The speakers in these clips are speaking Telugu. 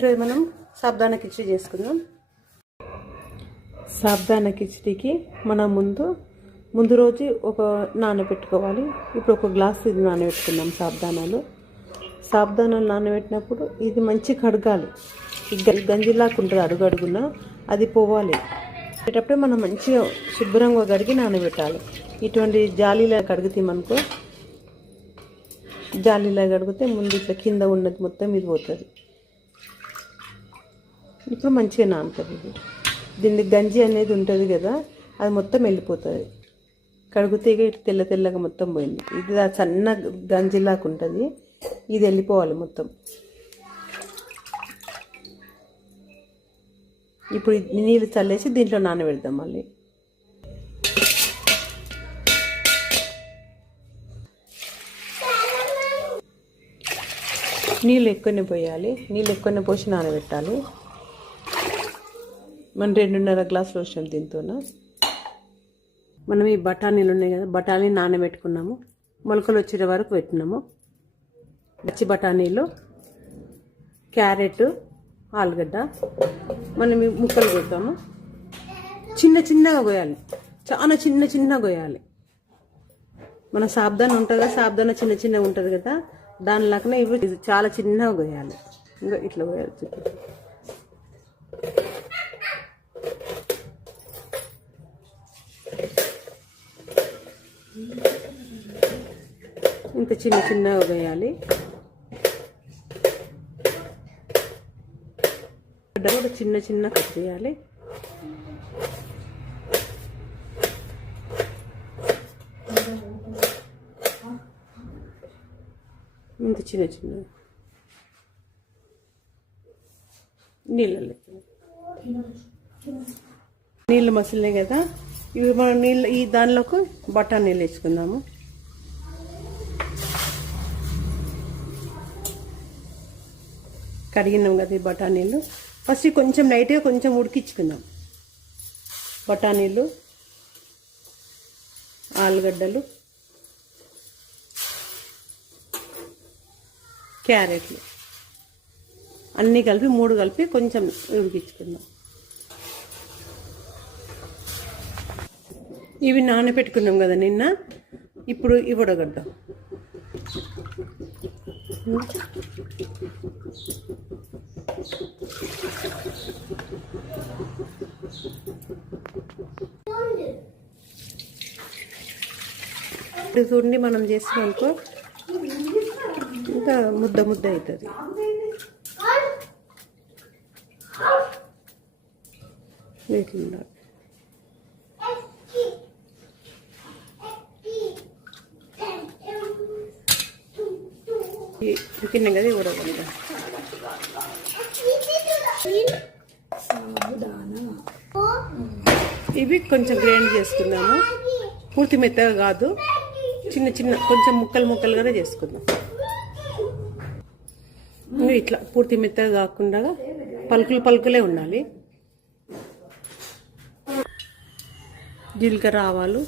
ఈరోజు మనం సాబ్దాన కిచడీ చేసుకుందాం. సాబ్దాన కిచడీకి మనం ముందు ముందు రోజు ఒక నానబెట్టుకోవాలి ఇప్పుడు ఒక గ్లాస్ ఇది నానబెట్టుకుందాం సాబ్దానాలు సాబ్దానాలు నానబెట్టినప్పుడు ఇది మంచి కడగాలి. ఈ గంజిలాగా ఉంటుంది అడుగు అడుగున అది పోవాలి. పెట్టేటప్పుడే మనం మంచిగా శుభ్రంగా కడిగి నానబెట్టాలి ఇటువంటి జాలీలా కడుగుతామనుకో జాలీలా కడిగితే ముందు ఇట్లా కింద ఉన్నది మొత్తం ఇది పోతుంది. ఇప్పుడు మంచిగా నానుతుంది ఇది. దీన్ని గంజి అనేది ఉంటుంది కదా అది మొత్తం వెళ్ళిపోతుంది. కడుగుతే ఇటు తెల్ల తెల్లగా మొత్తం పోయింది. ఇది ఆ సన్న గంజిలాగా ఉంటుంది. ఇది వెళ్ళిపోవాలి మొత్తం. ఇప్పుడు నీళ్ళు చల్లేసి దీంట్లో నానబెడదాం మళ్ళీ. నీళ్ళు ఎక్కువనే పోయాలి. నీళ్ళు ఎక్కువనే పోసి నానబెట్టాలి. మనం రెండున్నర గ్లాసులు వచ్చినాం దీంతోన మనం ఈ బఠానీలు ఉన్నాయి కదా బఠానీ నానబెట్టుకున్నాము. మొలకలు వచ్చే వరకు పెట్టినాము. పచ్చి బఠానీలు క్యారెట్ ఆలుగడ్డ మనం ముక్కలు కొడతాము. చిన్న చిన్నగా కోయాలి చాలా చిన్న చిన్నగా కోయాలి మన సాబ్దాన ఉంటుంది కదా సాబ్దాన చిన్న చిన్నగా ఉంటుంది కదా దాని లాగానే ఇవి చాలా చిన్నగా కోయాలి ఇంకా ఇట్లా కోయాలి చిన్న చిన్నగా వేయాలి. గడ్డ కూడా చిన్న చిన్న కట్ చేయాలి. ఇంత చిన్న చిన్న నీళ్ళలో నీళ్ళు మసిలినాయి కదా. ఇవి మనం నీళ్ళు ఈ దానిలోకి బఠానీళ్ళు వేసుకుందాము. కడిగినాం కదా ఈ బఠానీలు. ఫస్ట్ కొంచెం లైట్గా కొంచెం ఉడికించుకుందాం. బఠానీలు ఆలుగడ్డలు క్యారెట్లు అన్నీ కలిపి మూడు కలిపి కొంచెం ఉడికించుకుందాం. ఇవి నానబెట్టుకున్నాం కదా నిన్న. ఇప్పుడు ఇవి ఉడగడ్డాం ఇప్పుడు చూడండి మనం చేసినాం అనుకో ఇంకా ముద్ద ముద్ద అవుతుంది. ఇట్లా ఉడికినాం కదా. ఇవి కొంచెం గ్రైండ్ చేసుకుందాము. పూర్తి మెత్తగా కాదు. చిన్న చిన్న కొంచెం ముక్కలు ముక్కలుగానే చేసుకుందాం. ఇట్లా పూర్తి మెత్తగా కాకుండా పలుకులు పలుకులే ఉండాలి. జీలకర్ర ఆవాలు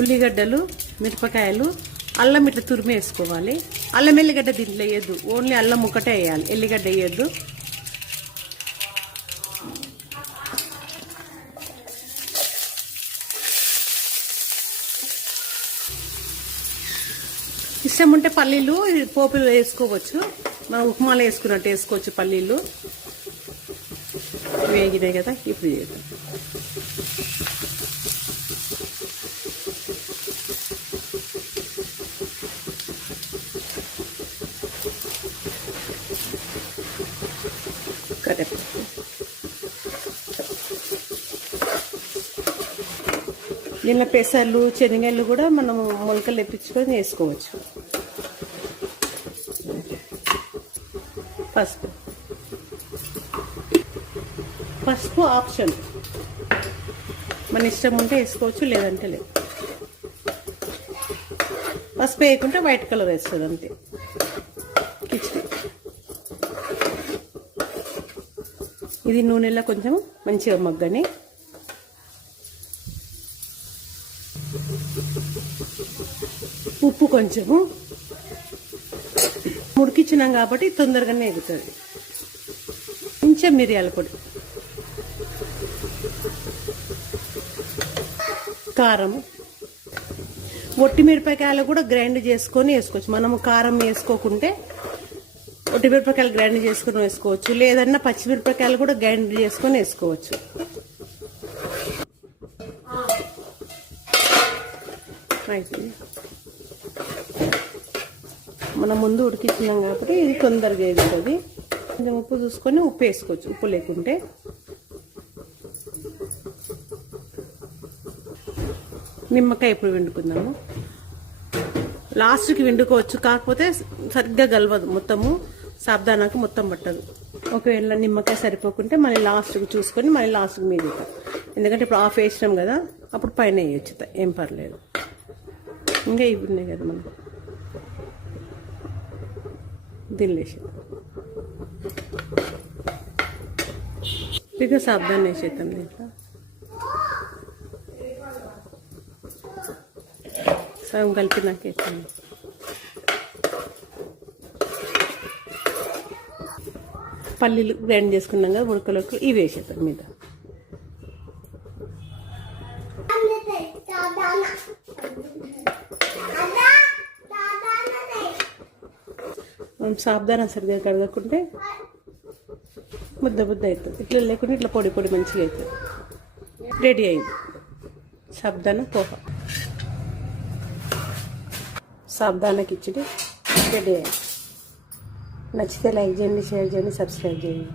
ఉల్లిగడ్డలు మిరపకాయలు అల్లం ఇట్లా తురిమి వేసుకోవాలి అల్లం ఎల్లిగడ్డ దీంట్లో వేయద్దు. ఓన్లీ అల్లం ఒకటే వేయాలి. ఎల్లిగడ్డ వేయద్దు. ఇష్టం ఉంటే పల్లీలు పోపులు వేసుకోవచ్చు. మనం ఉప్మాలో వేసుకున్నట్టు వేసుకోవచ్చు పల్లీలు. వేగినాయి కదా ఇప్పుడు చేద్దాం. కరెక్ట్ దీనిలో పెసర్లు శనగలు కూడా మనం మొలకలు తెప్పించుకొని వేసుకోవచ్చు. పసుపు. పసుపు ఆప్షన్. మన ఇష్టం ఉంటే వేసుకోవచ్చు లేదంటే లేదు. పసుపు వేయకుంటే వైట్ కలర్ వేస్తుంది అంతే. కిచిడి. ఇది నూనెలో కొంచెం మంచిగా మగ్గని. ఉప్పు కొంచెము. ఉడికిచ్చినాం కాబట్టి తొందరగానే ఎగుతుంది. కొంచెం మిరియాల పొడి. కారం. ఒట్టి మిరపకాయలు కూడా గ్రైండ్ చేసుకొని వేసుకోవచ్చు. మనము కారం వేసుకోకుంటే ఒట్టి మిరపకాయలు గ్రైండ్ చేసుకొని వేసుకోవచ్చు. లేదన్నా పచ్చిమిరపకాయలు కూడా గ్రైండ్ చేసుకొని వేసుకోవచ్చు. అయితే మనం ముందు ఉడికించినాం కాబట్టి ఇది తొందరగా ఎగుతుంది కొంచెం ఉప్పు చూసుకొని ఉప్పు వేసుకోవచ్చు ఉప్పు లేకుంటే. నిమ్మకాయ ఇప్పుడు వండుకుందాము లాస్ట్కి వండుకోవచ్చు కాకపోతే సరిగ్గా గలవదు మొత్తము. సాబ్దానాకు మొత్తం పట్టదు. ఒకవేళ నిమ్మకాయ సరిపోకుంటే మళ్ళీ లాస్ట్కి చూసుకొని మళ్ళీ లాస్ట్కి మీద ఎందుకంటే ఇప్పుడు ఆఫ్ వేసినాం కదా అప్పుడు పైన వేయచ్చు ఏం పర్లేదు. ఇంకా ఇవి ఉన్నాయి కదా మనకు. దిల్లేసి ఇక సాబ్దాన్ని వేసేద్దాం దీంట్లో సగం కలిపి నాకు వేస్తాను పల్లీలు గ్రైండ్ చేసుకున్నాక ఉడకలకు ఉడకలోకి ఇవి వేసేద్దాం మీద. మనం సాబ్దానా సరిగ్గా కడగకుంటే ముద్ద ముద్ద అవుతుంది. ఇట్లా లేకుండా ఇట్లా పొడి పొడి మంచిగా అవుతుంది. రెడీ అయింది. సాబ్దాన పోహ. సాబ్దాన కిచిడి రెడీ అయింది. నచ్చితే లైక్ చేయండి షేర్ చేయండి సబ్స్క్రైబ్ చేయండి.